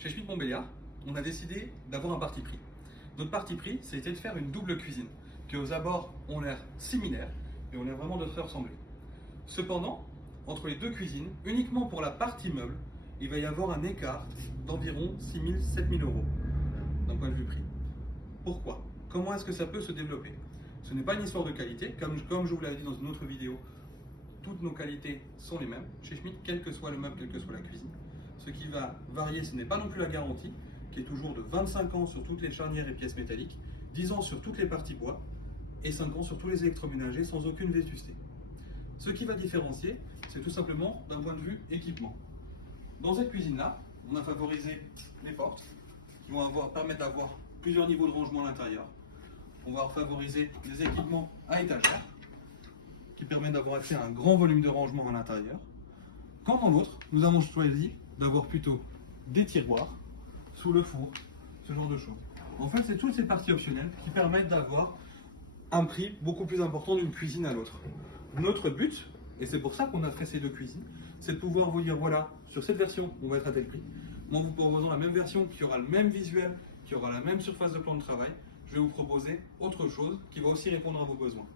Chez Schmitt-Montbéliard, on a décidé d'avoir un parti pris. Notre parti pris, c'était de faire une double cuisine, qui aux abords ont l'air similaires et ont l'air vraiment de se ressembler. Cependant, entre les deux cuisines, uniquement pour la partie meuble, il va y avoir un écart d'environ 6 000 7 000 euros d'un point de vue prix. Pourquoi? Comment est-ce que ça peut se développer? Ce n'est pas une histoire de qualité, comme je vous l'avais dit dans une autre vidéo, toutes nos qualités sont les mêmes chez Schmitt, quel que soit le meuble, quelle que soit la cuisine. Ce qui va varier, ce n'est pas non plus la garantie, qui est toujours de 25 ans sur toutes les charnières et pièces métalliques, 10 ans sur toutes les parties bois, et 5 ans sur tous les électroménagers sans aucune vétusté. Ce qui va différencier, c'est tout simplement d'un point de vue équipement. Dans cette cuisine-là, on a favorisé les portes, qui vont permettre d'avoir plusieurs niveaux de rangement à l'intérieur. On va favoriser les équipements à étagère, qui permettent d'avoir accès à un grand volume de rangement à l'intérieur. Quand dans l'autre, nous avons choisi d'avoir plutôt des tiroirs sous le four, ce genre de choses. En fait, c'est toutes ces parties optionnelles qui permettent d'avoir un prix beaucoup plus important d'une cuisine à l'autre. Notre but, et c'est pour ça qu'on a fait ces deux cuisines, c'est de pouvoir vous dire, voilà, sur cette version, on va être à tel prix. Moi, en vous proposant la même version qui aura le même visuel, qui aura la même surface de plan de travail, je vais vous proposer autre chose qui va aussi répondre à vos besoins.